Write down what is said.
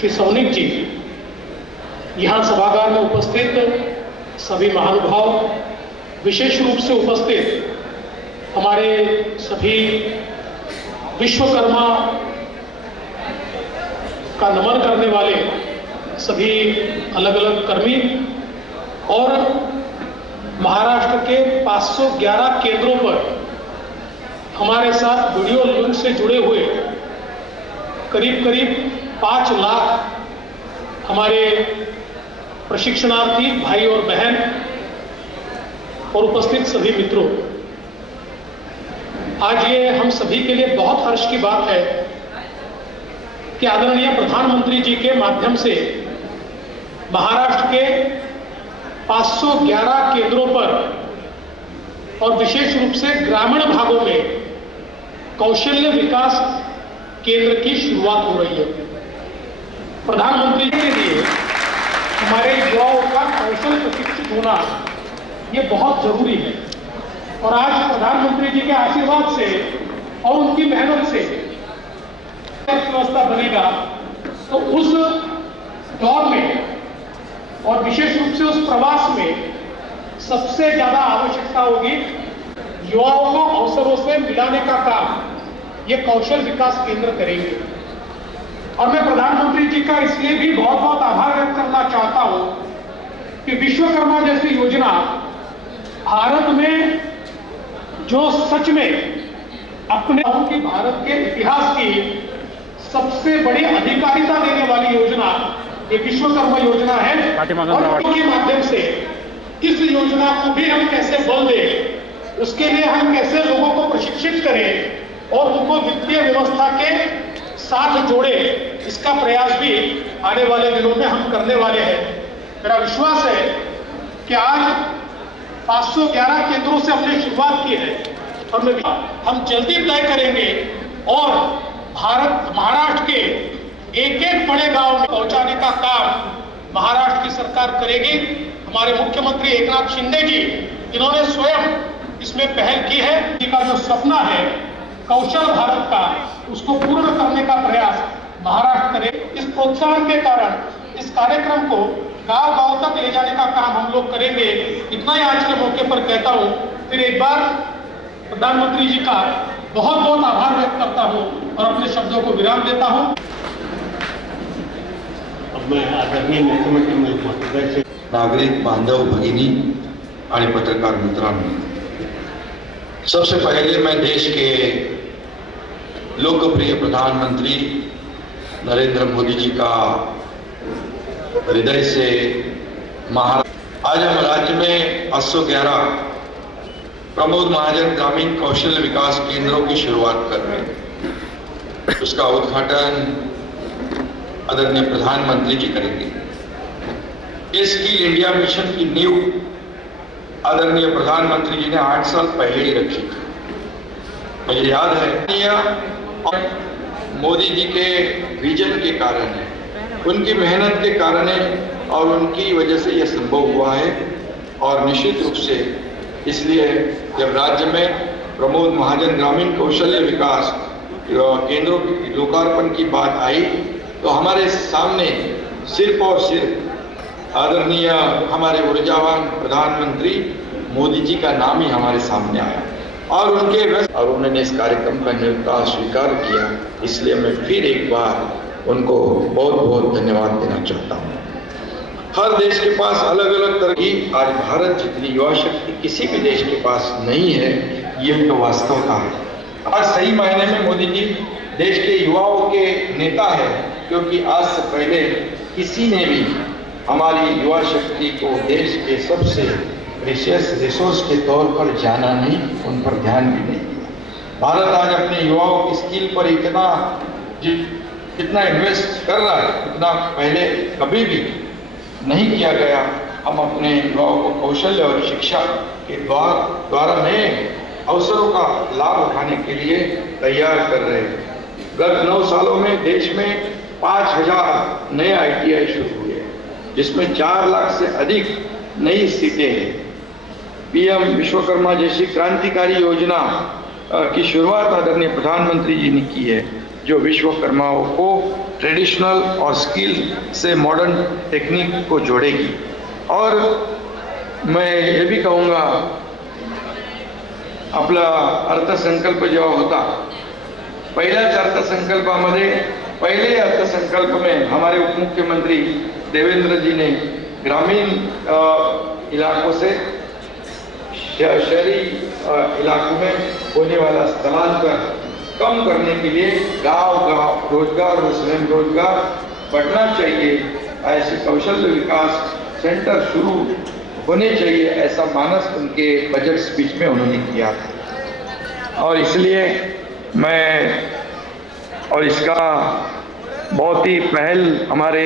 श्री सौनिक जी, यहाँ सभागार में उपस्थित सभी महानुभाव, विशेष रूप से उपस्थित हमारे सभी विश्वकर्मा का नमन करने वाले सभी अलग अलग कर्मी और महाराष्ट्र के 511 केंद्रों पर हमारे साथ वीडियो लिंक से जुड़े हुए करीब 5 लाख हमारे प्रशिक्षणार्थी भाई और बहन और उपस्थित सभी मित्रों, आज ये हम सभी के लिए बहुत हर्ष की बात है कि आदरणीय प्रधानमंत्री जी के माध्यम से महाराष्ट्र के 511 केंद्रों पर और विशेष रूप से ग्रामीण भागों में कौशल्य विकास केंद्र की शुरुआत हो रही है। प्रधानमंत्री के लिए हमारे युवाओं का कौशल प्रशिक्षित होना ये बहुत जरूरी है और आज प्रधानमंत्री जी के आशीर्वाद से और उनकी मेहनत से व्यवस्था बनेगा तो उस दौर में और विशेष रूप से उस प्रवास में सबसे ज्यादा आवश्यकता होगी युवाओं को अवसरों से मिलाने का काम ये कौशल विकास केंद्र करेंगे। और मैं प्रधानमंत्री जी का इसलिए भी बहुत बहुत आभार व्यक्त करना चाहता हूं कि विश्वकर्मा जैसी योजना भारत में जो सच में अपने की भारत के इतिहास की सबसे बड़ी अधिकारिता देने वाली योजना ये विश्वकर्मा योजना है और उसके माध्यम से इस योजना को भी हम कैसे बल दें, उसके लिए हम कैसे लोगों को प्रशिक्षित करें और उनको वित्तीय व्यवस्था के साथ जोड़े, इसका प्रयास भी आने वाले दिनों में हम करने वाले हैं। मेरा विश्वास है कि आज 511 केंद्रों से हमने शुरुआत की है और हम जल्दी तय करेंगे और महाराष्ट्र के एक एक बड़े गांव में पहुंचाने का काम महाराष्ट्र की सरकार करेगी। हमारे मुख्यमंत्री एकनाथ शिंदे जी, इन्होंने स्वयं इसमें पहल की है। इनका जो सपना है कौशल भारत का, उसको पूर्ण करने का प्रयास महाराष्ट्र करे। इस प्रोत्साहन के कारण इस कार्यक्रम को गांव गांव तक ले जाने का काम हम लोग करेंगे। इतना ही आज के मौके पर कहता हूं। फिर एक बार प्रधानमंत्री जी का बहुत बहुत आभार व्यक्त करता हूं और अपने शब्दों को विराम देता हूं। अब मैं आदरणीय मुख्यमंत्री महोदय से नागरिक बांधव भगिनी आणि पत्रकार मित्रांनो, सबसे पहले मैं देश के लोकप्रिय प्रधानमंत्री नरेंद्र मोदी जी का हृदय से आज हम राज्य में 811 प्रमोद महाजन ग्रामीण कौशल विकास केंद्रों की शुरुआत कर रहे हैं। उसका उद्घाटन आदरणीय प्रधानमंत्री जी करेंगे। स्किल इंडिया मिशन की नींव आदरणीय प्रधानमंत्री जी ने 8 साल पहले ही रखी थी। मुझे याद है मोदी जी के विजन के कारण है, उनकी मेहनत के कारण है और उनकी वजह से यह संभव हुआ है। और निश्चित रूप से इसलिए जब राज्य में प्रमोद महाजन ग्रामीण कौशल्य विकास केंद्रों की लोकार्पण की बात आई तो हमारे सामने सिर्फ और सिर्फ आदरणीय हमारे ऊर्जावान प्रधानमंत्री मोदी जी का नाम ही हमारे सामने आया और उन्होंने इस कार्यक्रम का न्योता स्वीकार किया। इसलिए मैं फिर एक बार उनको बहुत बहुत धन्यवाद देना चाहता हूँ। हर देश के पास अलग अलग तरह की, आज भारत जितनी युवा शक्ति किसी भी देश के पास नहीं है, ये तो वास्तव का है। आज सही मायने में मोदी जी देश के युवाओं के नेता है, क्योंकि आज से पहले किसी ने भी हमारी युवा शक्ति को देश के सबसे प्रीशियस रिसोर्स के तौर पर जाना नहीं, उन पर ध्यान भी नहीं दिया। भारत आज अपने युवाओं की स्किल पर इतना इन्वेस्ट कर रहा है, इतना पहले कभी भी नहीं किया गया। हम अपने युवाओं को कौशल्य और शिक्षा के द्वारा नए अवसरों का लाभ उठाने के लिए तैयार कर रहे हैं। गत 9 सालों में देश में 5000 नए ITI शुरू हुए, जिसमें 4 लाख से अधिक नई सीटें हैं। PM विश्वकर्मा जैसी क्रांतिकारी योजना की शुरुआत आदरणीय प्रधानमंत्री जी ने की है, जो विश्वकर्माओं को ट्रेडिशनल और स्किल से मॉडर्न टेक्निक को जोड़ेगी। और मैं ये भी कहूँगा, आपला अर्थसंकल्प जेव्हा होता, पहिल्याच अर्थसंकल्पामध्ये, पहले अर्थसंकल्प में हमारे उप मुख्यमंत्री देवेंद्र जी ने ग्रामीण इलाकों से शहरी इलाकों में होने वाला स्थलांतर कम करने के लिए गांव-गांव रोजगार और स्वयं रोजगार बढ़ना चाहिए, ऐसे कौशल विकास सेंटर शुरू होने चाहिए, ऐसा मानस उनके बजट स्पीच में उन्होंने किया था। और इसलिए मैं, और इसका बहुत ही पहल हमारे